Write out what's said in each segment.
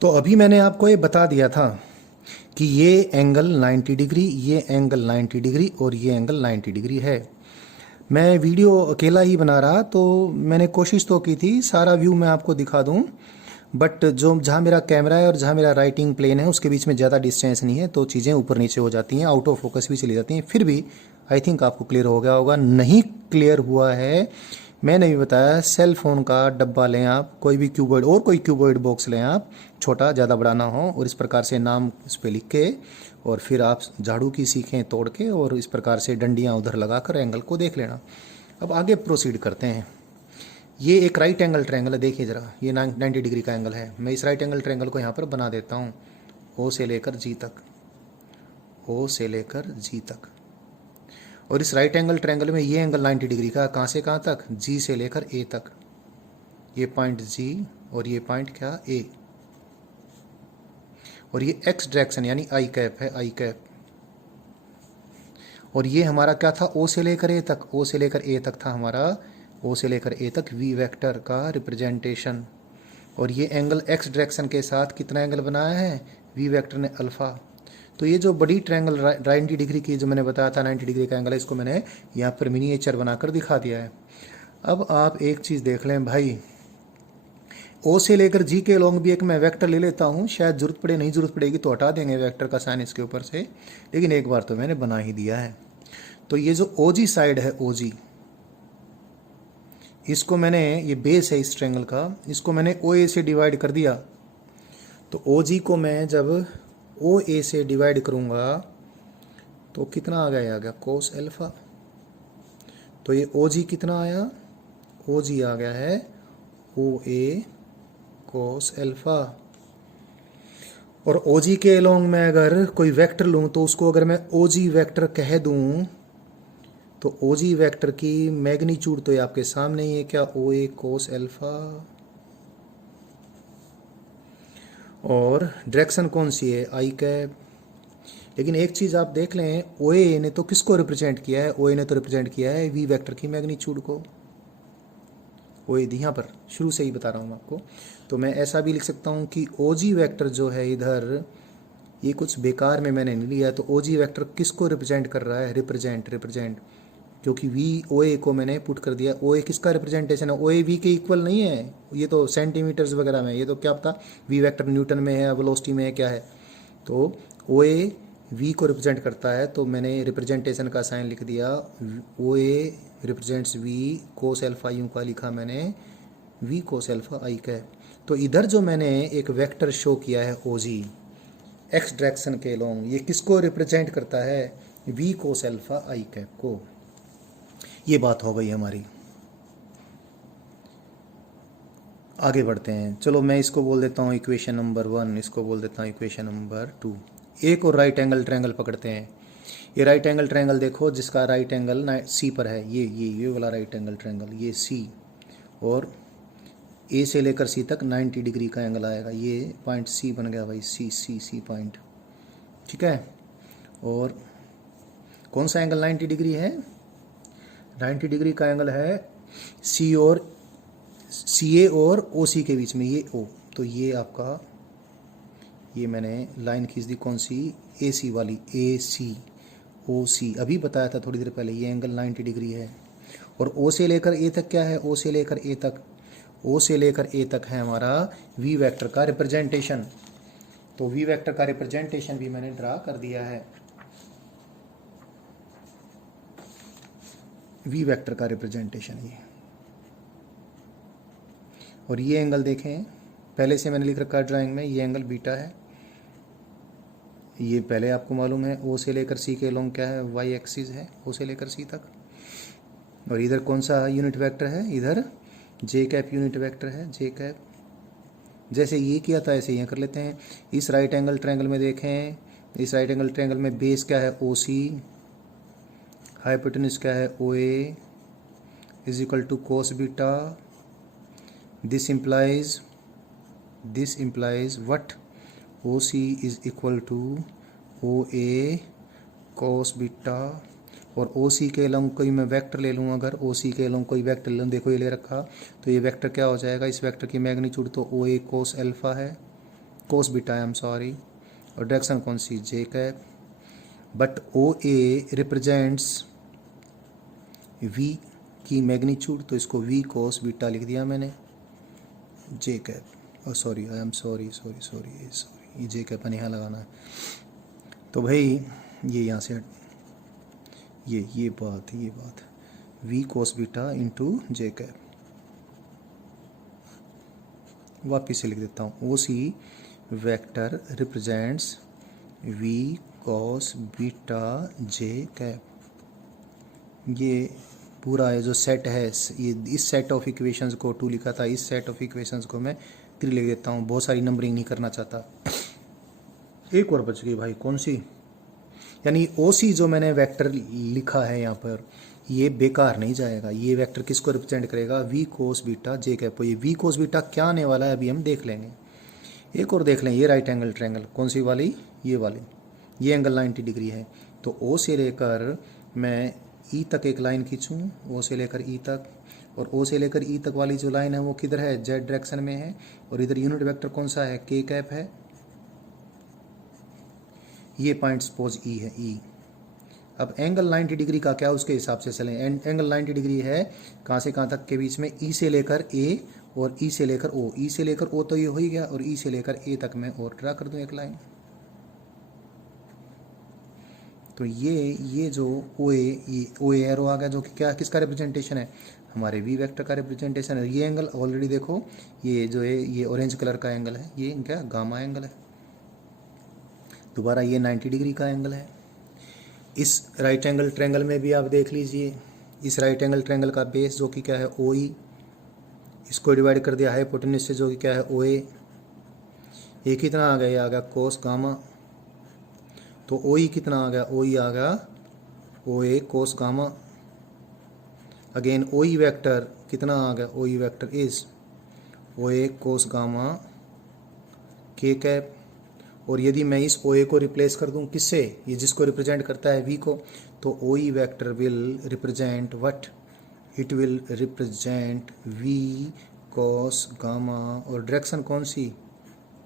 तो अभी मैंने आपको ये बता दिया था कि ये एंगल 90 डिग्री, ये एंगल 90 डिग्री और ये एंगल 90 डिग्री है। मैं वीडियो अकेला ही बना रहा, तो मैंने कोशिश तो की थी सारा व्यू मैं आपको दिखा दूं, बट जो जहाँ मेरा कैमरा है और जहाँ मेरा राइटिंग प्लेन है उसके बीच में ज़्यादा डिस्टेंस नहीं है, तो चीज़ें ऊपर नीचे हो जाती हैं, आउट ऑफ फोकस भी चली जाती हैं। फिर भी आई थिंक आपको क्लियर हो गया होगा। नहीं क्लियर हुआ है, मैंने भी बताया, सेल फोन का डब्बा लें आप, कोई भी क्यूबॉइड और कोई क्यूबॉइड बॉक्स लें आप, छोटा, ज़्यादा बड़ा ना हो, और इस प्रकार से नाम इस पर लिख के, और फिर आप झाड़ू की सीखें तोड़ के, और इस प्रकार से डंडियाँ उधर लगाकर एंगल को देख लेना। अब आगे प्रोसीड करते हैं। ये एक राइट एंगल ट्रायंगल है, देखिए ज़रा, ये 90 डिग्री का एंगल है। मैं इस राइट एंगल ट्रायंगल को यहाँ पर बना देता हूँ, ओ से लेकर जी तक, ओ से लेकर जी तक। और इस राइट एंगल ट्रायंगल में ये एंगल 90 डिग्री का, कहाँ से कहाँ तक, जी से लेकर ए तक। ये पॉइंट जी और ये पॉइंट क्या, ए। और ये एक्स डायरेक्शन यानी आई कैप है, आई कैप। और ये हमारा क्या था, ओ से लेकर ए तक, ओ से लेकर ए तक था हमारा, ओ से लेकर ए तक वी वेक्टर का रिप्रेजेंटेशन। और ये एंगल एक्स डायरेक्शन के साथ कितना एंगल बनाया है, वी वेक्टर ने अल्फ़ा। तो ये जो बड़ी ट्रायंगल 90 डिग्री की जो मैंने बताया था 90 डिग्री का एंगल है, इसको मैंने यहाँ पर मिनिएचर बनाकर दिखा दिया है। अब आप एक चीज़ देख लें भाई, ओ से लेकर जी के लॉन्ग भी एक मैं वेक्टर ले लेता हूँ, शायद जरूरत पड़े, नहीं जरूरत पड़ेगी तो हटा देंगे वेक्टर का साइन इसके ऊपर से, लेकिन एक बार तो मैंने बना ही दिया है। तो ये जो ओ जी साइड है, ओ जी, इसको मैंने, ये बेस है इस ट्रायंगल का, इसको मैंने ओ ए से डिवाइड कर दिया। तो ओ जी को मैं जब ओ ए से डिवाइड करूँगा तो कितना आ गया, कोस एल्फा। तो ये ओ जी कितना आया, ओ जी आ गया है ओ ए कोस एल्फा। और ओ जी के अलोंग मैं अगर कोई वेक्टर लूँ तो उसको अगर मैं ओ जी वेक्टर कह दूँ तो ओ जी वेक्टर की मैग्नीट्यूड तो ये आपके सामने ही है, क्या, ओ ए कोस एल्फा। और डायरेक्शन कौन सी है, आई कैप। लेकिन एक चीज़ आप देख लें, ओ ए ने तो किसको रिप्रेजेंट किया है, ओ ए ने तो रिप्रेजेंट किया है वी वेक्टर की मैग्नीट्यूड को। ओ ए यहाँ पर शुरू से ही बता रहा हूँ आपको। तो मैं ऐसा भी लिख सकता हूँ कि ओ जी वेक्टर जो है इधर, ये कुछ बेकार में मैंने नहीं लिया है, तो ओ जी वैक्टर किसको रिप्रेजेंट कर रहा है, रिप्रेजेंट, क्योंकि वी ओ ए को मैंने पुट कर दिया। ओ ए किसका रिप्रेजेंटेशन है, ओ ए वी के इक्वल नहीं है, ये तो सेंटीमीटर्स वगैरह में, ये तो क्या पता वी वेक्टर न्यूटन में है, वेलोसिटी में है, क्या है। तो ओ ए वी को रिप्रेजेंट करता है, तो मैंने रिप्रेजेंटेशन का साइन लिख दिया, O A represents V cos alpha, यूँ का लिखा मैंने V cos alpha I cap. तो इधर जो मैंने एक वेक्टर शो किया है ओ जी एक्स डायरेक्शन के लॉन्ग, ये किसको रिप्रेजेंट करता है, V cos alpha I cap को। ये बात हो गई हमारी। आगे बढ़ते हैं, चलो मैं इसको बोल देता हूँ इक्वेशन नंबर 1, इसको बोल देता हूँ इक्वेशन नंबर 2। एक और राइट एंगल ट्रायंगल पकड़ते हैं। ये राइट एंगल ट्रायंगल देखो, जिसका राइट एंगल सी पर है, ये वाला राइट एंगल ट्रायंगल, ये सी, और ए से लेकर सी तक 90 डिग्री का एंगल आएगा। ये पॉइंट सी बन गया भाई, सी पॉइंट, ठीक है। और कौन सा एंगल 90 डिग्री है, 90 डिग्री का एंगल है सी और सी ए और ओ सी के बीच में, ये ओ। तो ये आपका, ये मैंने लाइन खींच दी, कौन सी, ए सी वाली, ए सी ओ सी, अभी बताया था थोड़ी देर पहले, ये एंगल 90 डिग्री है। और ओ से लेकर ए तक क्या है, ओ से लेकर ए तक, ओ से लेकर ए तक है हमारा वी वेक्टर का रिप्रेजेंटेशन। तो वी वेक्टर का रिप्रेजेंटेशन भी मैंने ड्रा कर दिया है, वी वेक्टर का रिप्रेजेंटेशन ये। और ये एंगल देखें, पहले से मैंने लिख रखा है ड्राइंग में, ये एंगल बीटा है, ये पहले आपको मालूम है। ओ से लेकर सी के लॉन्ग क्या है, वाई एक्सिस है, ओ से लेकर सी तक। और इधर कौन सा यूनिट वेक्टर है, इधर जे कैप यूनिट वेक्टर है, जे कैप। जैसे ये किया था ऐसे यहाँ कर लेते हैं। इस राइट एंगल ट्रायंगल में देखें, इस राइट एंगल ट्रायंगल में बेस क्या है, ओ सी, हाइपोटेन्यूज क्या है, O A, is equal to cos beta. This implies what, O C is equal to O A cos beta. और ओ सी के लॉन्ग कोई मैं वेक्टर ले लूँ, अगर ओ सी के लॉन्ग कोई वेक्टर ले लूँ, देखो ये ले रखा, तो ये वेक्टर क्या हो जाएगा, इस वेक्टर की मैग्नीट्यूड तो ओ ए कोस एल्फा है, cos beta, I am sorry, और डायरेक्शन कौन सी, J cap, but O A represents V की मैग्नीट्यूड, तो इसको वी कोस बीटा लिख दिया मैंने, जे कैप, और सॉरी आई एम सॉरी, ये जे कैप यहाँ लगाना है। तो भाई ये यहाँ से ये बात V cos beta into J cap, वापिस से लिख देता हूँ, O C vector represents V cos beta J cap. ये पूरा है जो सेट है, ये इस सेट ऑफ इक्वेशंस को 2 लिखा था, इस सेट ऑफ इक्वेशंस को मैं 3 लिख देता हूँ, बहुत सारी नंबरिंग नहीं करना चाहता। एक और बच गई भाई, कौन सी, यानी ओ सी जो मैंने वेक्टर लिखा है यहाँ पर, ये बेकार नहीं जाएगा। ये वेक्टर किसको रिप्रेजेंट करेगा, V cos beta J cap. ये वी कोस बीटा क्या आने वाला है अभी हम देख लेंगे। एक और देख लें, ये राइट एंगल ट्रायंगल, कौन सी वाली, ये वाली, ये एंगल 90 डिग्री है। तो ओ से लेकर मैं ई तक एक लाइन खींचूँ, ओ से लेकर ई तक, और ओ से लेकर ई तक वाली जो लाइन है वो किधर है, जेड डायरेक्शन में है, और इधर यूनिट वेक्टर कौन सा है, के कैप है। ये पॉइंट सपोज ई है, ई। अब एंगल 90 डिग्री का क्या, उसके हिसाब से चलें। एंगल 90 डिग्री है कहाँ से कहाँ तक के बीच में, ई से लेकर ए और ई से लेकर ओ, ई से लेकर ओ तो ये हो ही गया, और ई से लेकर ए तक मैं और ड्रा कर दूं एक लाइन। तो ये जो ओ ए एरो आ गया, जो कि क्या, किसका रिप्रेजेंटेशन है, हमारे वी वेक्टर का रिप्रेजेंटेशन है। ये एंगल ऑलरेडी देखो, ये जो है ये ऑरेंज कलर का एंगल है, ये क्या गामा एंगल है। दोबारा ये 90 डिग्री का एंगल है। इस राइट एंगल ट्रायंगल में भी आप देख लीजिए, इस राइट एंगल ट्रायंगल का बेस जो कि क्या है, ओ ई, इसको डिवाइड कर दिया हाइपोटेन्यूज से, जो कि क्या है, ओ ए। ये कितना आ गया, ये आ गया कोस गामा। तो ओ ई कितना आ गया, ओ ई आ गया O A cos gamma. Again O E vector कितना आ गया, O E vector is O A cos gamma K cap. और यदि मैं इस ओ ए को रिप्लेस कर दूं किससे, ये जिसको रिप्रेजेंट करता है वी को, तो O E vector will represent what, it will represent V cos gamma, और डायरेक्शन कौन सी,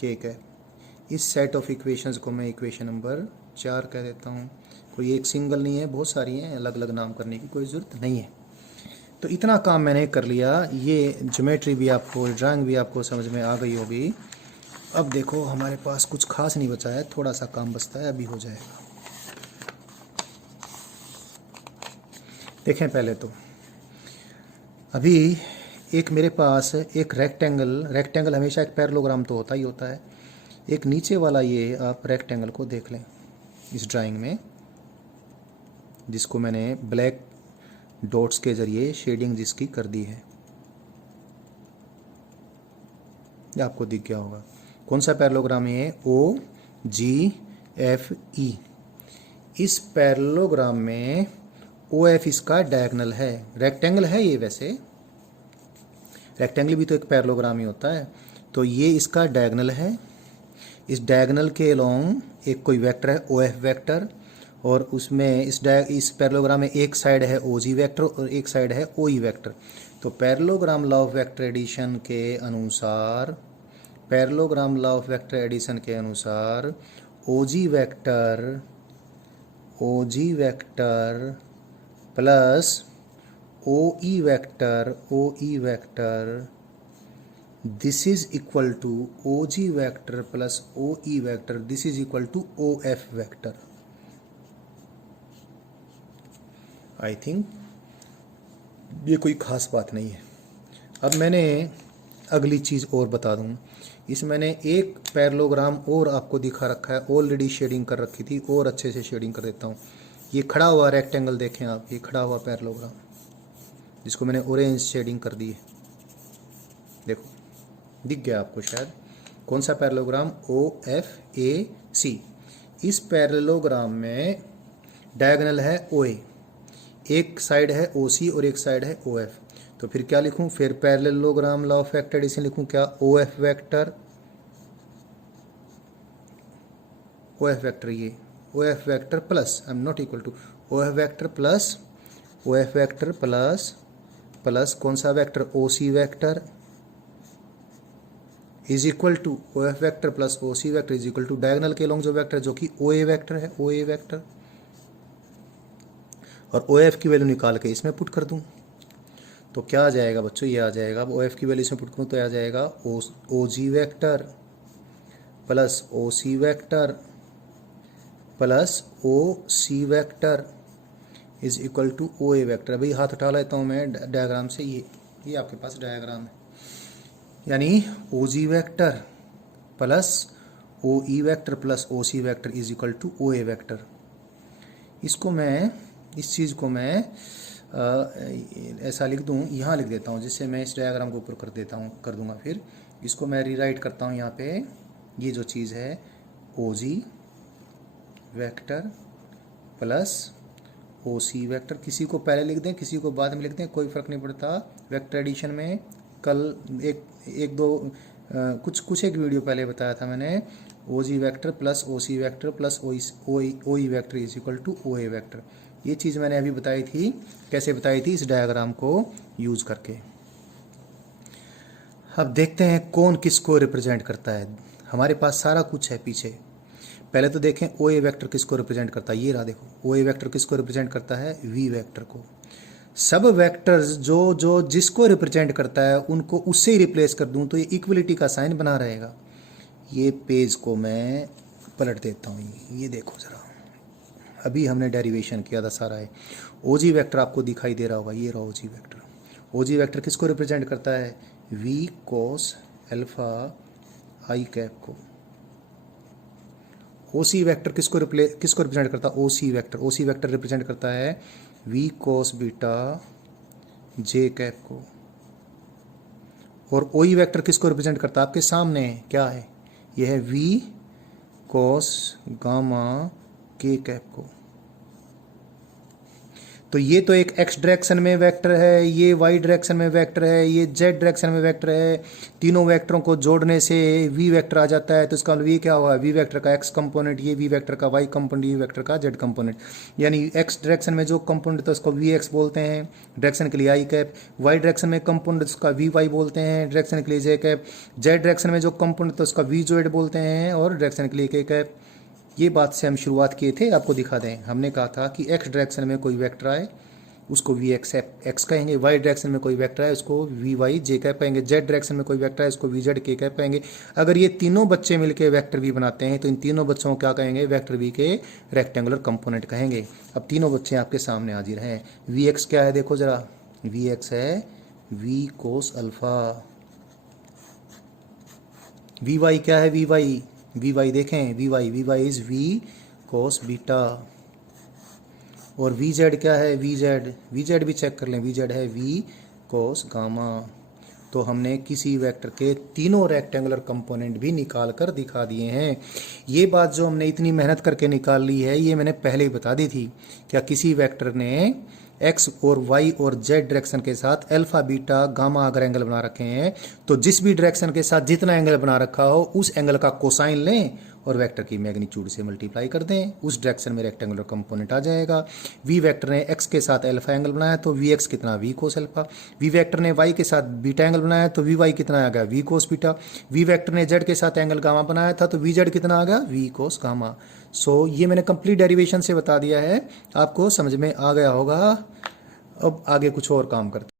के कैप। इस सेट ऑफ इक्वेशंस को मैं इक्वेशन नंबर 4 कह देता हूँ। कोई एक सिंगल नहीं है, बहुत सारी हैं, अलग अलग नाम करने की कोई ज़रूरत नहीं है। तो इतना काम मैंने कर लिया, ये ज्योमेट्री भी आपको, ड्राइंग भी आपको समझ में आ गई होगी। अब देखो हमारे पास कुछ खास नहीं बचा है, थोड़ा सा काम बचता है, अभी हो जाएगा। देखें पहले तो अभी एक मेरे पास एक रेक्टेंगल हमेशा एक पैरेललोग्राम तो होता ही होता है। एक नीचे वाला ये आप रेक्टेंगल को देख लें इस ड्राइंग में, जिसको मैंने ब्लैक डॉट्स के ज़रिए शेडिंग जिसकी कर दी है, ये आपको दिख गया होगा। कौन सा पैरेललोग्राम है, ओ जी एफ ई। इस पैरेललोग्राम में ओ एफ इसका डायगोनल है, रेक्टेंगल है ये, वैसे रेक्टेंगल भी तो एक पैरेललोग्राम ही होता है। तो ये इसका डायगोनल है, इस डायगोनल के अलोंग एक कोई वेक्टर है ओ एफ वेक्टर, और उसमें इस पैरेललोग्राम में एक साइड है ओ जी वेक्टर और एक साइड है ओ ई वेक्टर। तो parallelogram law of vector addition के अनुसार, parallelogram law of vector addition के अनुसार O G vector plus O E vector this is equal to O G vector plus O E vector, this is equal to O F vector. I think ये कोई खास बात नहीं है। अब मैंने अगली चीज़ और बता दूं, इस मैंने एक पैरेललोग्राम और आपको दिखा रखा है, ऑलरेडी शेडिंग कर रखी थी, और अच्छे से शेडिंग कर देता हूँ। ये खड़ा हुआ रेक्टेंगल देखें आप, ये खड़ा हुआ पैरेललोग्राम जिसको मैंने ऑरेंज शेडिंग कर दी है, देखो दिख गया आपको शायद। कौन सा पैरेललोग्राम, ओ एफ ए सी। इस पैरेललोग्राम में डायगोनल है ओ ए, एक साइड है ओ सी और एक साइड है ओ एफ। तो फिर क्या लिखूं, फिर parallelogram law of vector addition लिखूं, क्या, ओ एफ वेक्टर, ये O F vector plus, I am not equal to, O F vector plus कौन सा vector, O C vector is equal to O F vector plus O C vector is equal to diagonal के long जो vector जो कि ओ A vector है, O A vector, और ओ F की value निकाल के इसमें पुट कर दूं तो क्या आ जाएगा बच्चों, ये आ जाएगा, अब ओ एफ की वैल्यू इसमें पुट करूँ तो आ जाएगा O G vector plus O C vector plus O C vector is equal to O A vector. अभी हाथ उठा लेता हूँ मैं डायग्राम से, ये आपके पास डायग्राम है, यानी O G vector plus O E vector plus O C vector is equal to O A vector. इसको मैं, इस चीज़ को मैं ऐसा लिख दूँ, यहाँ लिख देता हूँ, जिससे मैं इस डायग्राम को ऊपर कर देता हूँ, कर दूँगा। फिर इसको मैं रीराइट करता हूँ यहाँ पे, ये जो चीज़ है O G vector plus O C vector, किसी को पहले लिख दें किसी को बाद में लिख दें, कोई फ़र्क नहीं पड़ता। वेक्टर एडिशन में कल एक दो कुछ एक वीडियो पहले बताया था मैंने, O G vector plus O C vector plus O E vector is equal to O A vector. ये चीज़ मैंने अभी बताई थी, कैसे बताई थी, इस डायग्राम को यूज़ करके। अब देखते हैं कौन किसको रिप्रेजेंट करता है। हमारे पास सारा कुछ है पीछे। पहले तो देखें ओ ए वैक्टर किसको रिप्रेजेंट करता है, ये रहा देखो, ओ ए वैक्टर किसको रिप्रेजेंट करता है, वी वैक्टर को। सब वेक्टर्स जो जो जिसको रिप्रेजेंट करता है उनको उससे ही रिप्लेस कर दूं तो ये इक्वलिटी का साइन बना रहेगा। ये पेज को मैं पलट देता हूँ, ये देखो ज़रा, अभी हमने डेरिवेशन किया था सारा है। ओ जी वैक्टर आपको दिखाई दे रहा होगा, ये रहा O G vector. O G vector किसको रिप्रेजेंट करता है, V cos alpha I cap को। ओ सी वैक्टर किसको रिप्रेजेंट करता है, O C vector, O C vector represent करता है V cos beta J cap को। और ओ ई वैक्टर किसको रिप्रेजेंट करता है, आपके सामने है, क्या है, यह है V cos gamma K cap को। तो ये तो एक एक्स डायरेक्शन में वेक्टर है, ये वाई डायरेक्शन में वेक्टर है, ये जेड डायरेक्शन में वेक्टर है। तीनों वेक्टरों को जोड़ने से वी वेक्टर आ जाता है। तो इसका मतलब ये क्या हुआ, वी वेक्टर का एक्स कंपोनेंट, ये वी वेक्टर का वाई कंपोनेंट, ये वेक्टर का जेड कंपोनेंट। यानी एक्स डायरेक्शन में जो कंपोनेंट तो उसको वी एक्स बोलते हैं डायरेक्शन के लिए आई कैप, वाई डायरेक्शन में कंपोनेंट उसका वी वाई बोलते हैं डायरेक्शन के लिए जे कैप, जेड डायरेक्शन में जो कंपोनेंट तो उसका वी जेड बोलते हैं और डायरेक्शन के लिए के कैप। ये बात से हम शुरुआत किए थे, आपको दिखा दें। हमने कहा था कि एक्स डायरेक्शन में कोई वेक्टर आए उसको वी एक्स एक्स कहेंगे, वाई डायरेक्शन में कोई वेक्टर है उसको वी वाई जे कैप कहेंगे, जेड डायरेक्शन में कोई वेक्टर है उसको वी जेड के कैप कहेंगे। अगर ये तीनों बच्चे मिलकर वेक्टर वी बनाते हैं तो इन तीनों बच्चों को क्या कहेंगे, वेक्टर वी के रेक्टेंगुलर कंपोनेंट कहेंगे। अब तीनों बच्चे आपके सामने हाजिर हैं। वी एक्स क्या है देखो जरा, वी एक्स है V cos alpha. V Y क्या है, वी वाई देखें, V Y is V cos beta. और वी जेड क्या है, वी जेड भी चेक कर लें, वी जेड है वी कोस गामा। तो हमने किसी वेक्टर के तीनों रेक्टेंगुलर कंपोनेंट भी निकाल कर दिखा दिए हैं। ये बात जो हमने इतनी मेहनत करके निकाल ली है ये मैंने पहले ही बता दी थी। क्या किसी वेक्टर ने एक्स और वाई और जेड डायरेक्शन के साथ अल्फा बीटा गामा अगर एंगल बना रखे हैं तो जिस भी डायरेक्शन के साथ जितना एंगल बना रखा हो उस एंगल का कोसाइन लें और वेक्टर की मैग्नीट्यूड से मल्टीप्लाई कर दें, उस डायरेक्शन में रेक्टेंगुलर कंपोनेंट आ जाएगा। वी वेक्टर ने एक्स के साथ अल्फा एंगल बनाया तो वी एक्स कितना, V cos alpha. V vector ने वाई के साथ बीटा एंगल बनाया तो वी वाई कितना आ गया, V cos beta. V vector ने जेड के साथ एंगल गामा बनाया था तो वी जेड कितना आ गया, वी कोस गामा। सो ये मैंने कंप्लीट डेरिवेशन से बता दिया है, आपको समझ में आ गया होगा। अब आगे कुछ और काम करते हैं।